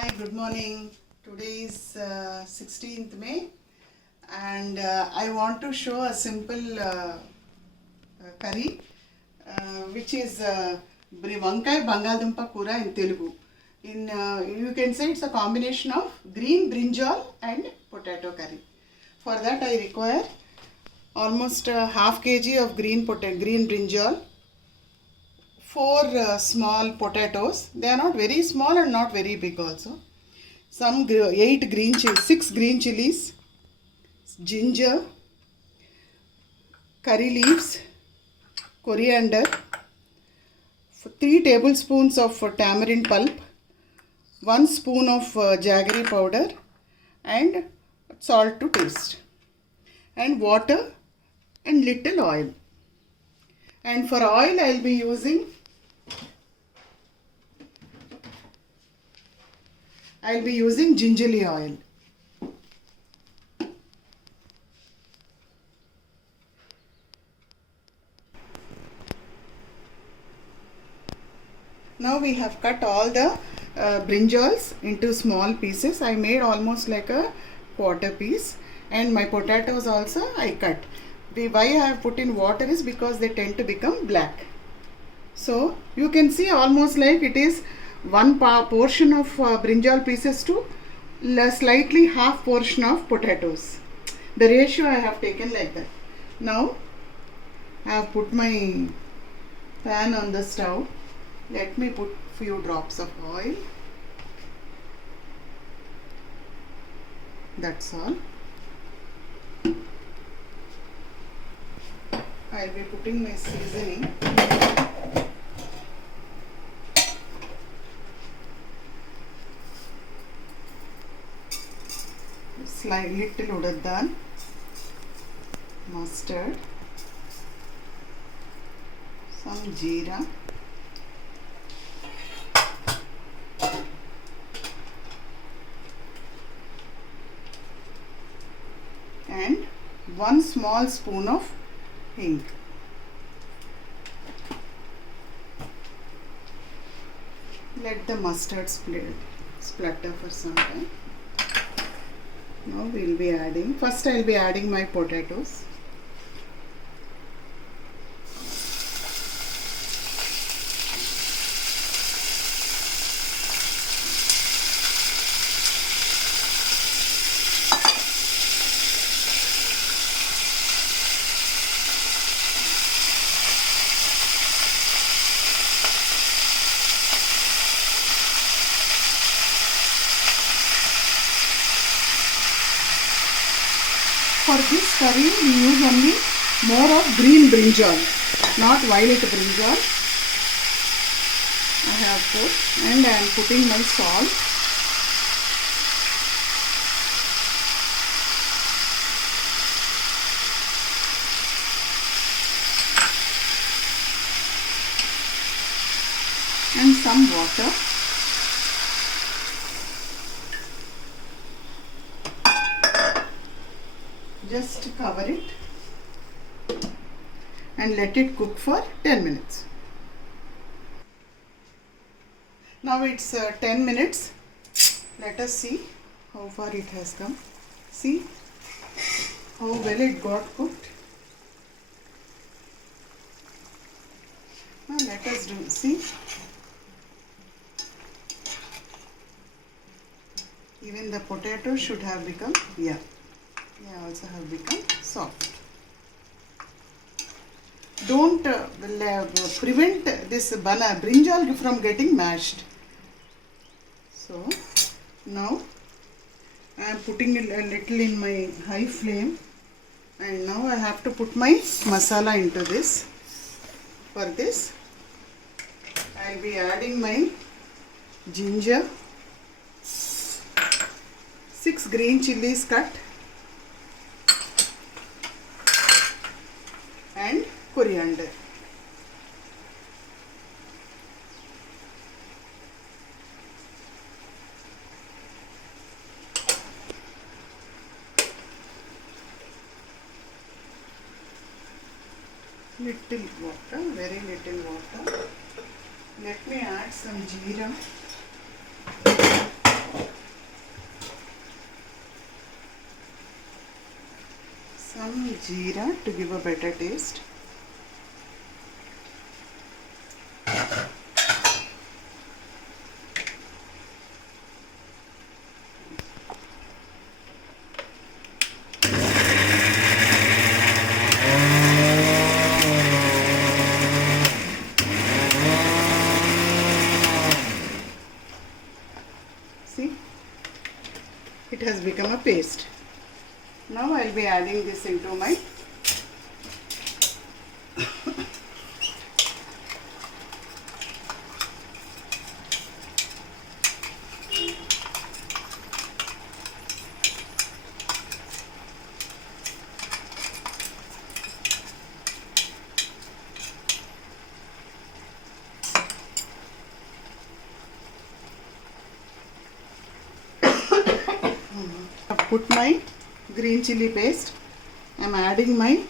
Hi, good morning. Today is 16th May and I want to show a simple curry which is Vankai Bangadumpa Kura in Telugu. You can say it's a combination of green brinjal and potato curry. For that I require almost half kg of green brinjal, 4 small potatoes. They are not very small and not very big also. Some 6 green chilies, ginger, curry leaves, coriander, 3 tablespoons of tamarind pulp, 1 spoon of jaggery powder and salt to taste, and water and little oil. And for oil I will be using gingerly oil. Now we have cut all the brinjals into small pieces. I made almost like a quarter piece, and my potatoes also I cut. Why I have put in water is because they tend to become black. So you can see almost like it is one portion of brinjal pieces to slightly half portion of potatoes. The ratio I have taken like that. Now I have put my pan on the stove. Let me put few drops of oil. That's all. I will be putting my seasoning. Little urad dal, mustard, some jeera, and 1 small spoon of hing. Let the mustard splutter for some time. Now we will be adding, first I will be adding my potatoes. For this curry we use only more of green brinjal, not violet brinjal. I have put, and I am putting my salt. And some water. Just cover it and let it cook for 10 minutes. Now it's 10 minutes. Let us see how far it has come. See how well it got cooked. Now let us see. Even the potato should have become, they also have become soft. Don't prevent this brinjal from getting mashed. So now I am putting it a little in my high flame, and now I have to put my masala into this. For this I will be adding my ginger, 6 green chilies cut, and coriander. Little water, very little water. Let me add some jeera. some jeera to give a better taste. See, it has become a paste. Now I'll be adding this into my put my green chili paste. I'm adding my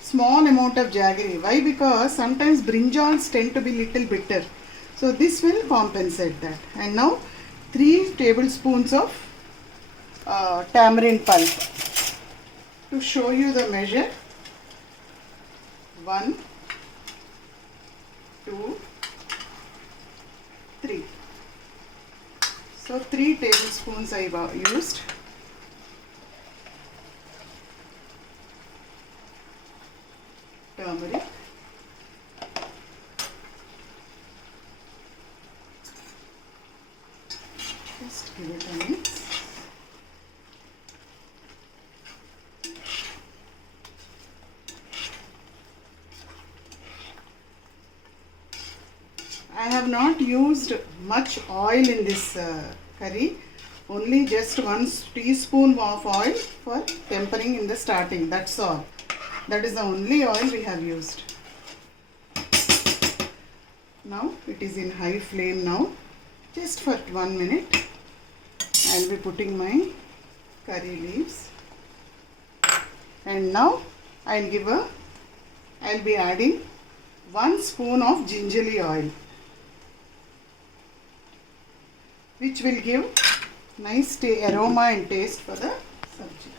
small amount of jaggery. Why? Because sometimes brinjals tend to be little bitter. So this will compensate that. And now 3 tablespoons of tamarind pulp. To show you the measure, 1, 2, 3. So 3 tablespoons I used. Turmeric. Just give it a mix. I have not used much oil in this curry, only just 1 teaspoon of oil for tempering in the starting, that's all. That is the only oil we have used. Now it is in high flame now, just for 1 minute. I will be putting my curry leaves, and now I will be adding 1 spoon of gingerly oil, which will give nice aroma and taste for the sabji.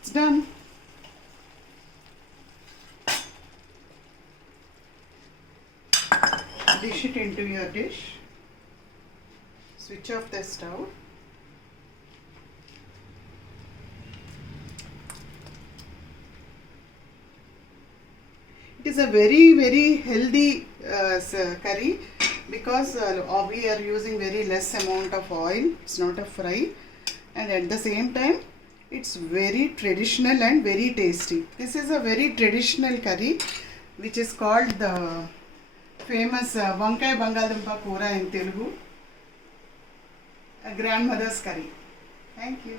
It's done. Dish it into your dish. Switch off the stove. It is a very healthy curry, because we are using very less amount of oil. It's not a fry, and at the same time it's very traditional and very tasty. This is a very traditional curry which is called the famous Vankai Bangadumpa Kura in Telugu, a grandmother's curry. Thank you.